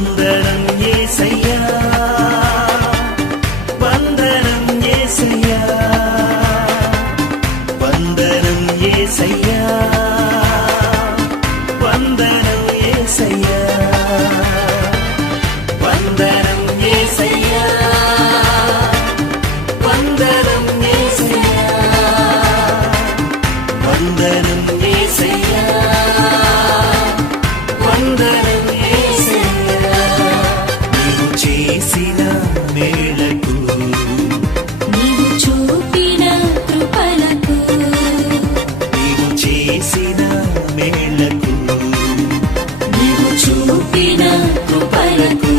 వందనం యేసయ్యా, వందనం యేసయ్యా, వందనం యేసయ్యా, వందనం యేసయ్యా, వందనం యేసయ్యా, వందనం యేసయ్యా, వందనం యేసయ్యా, వందనం యేసయ్యా. నీవు చేసిన మేలకు, నీవు చూపిన కృపలకు, నీవు చేసిన మేలకు, నీవు చూపిన కృపలకు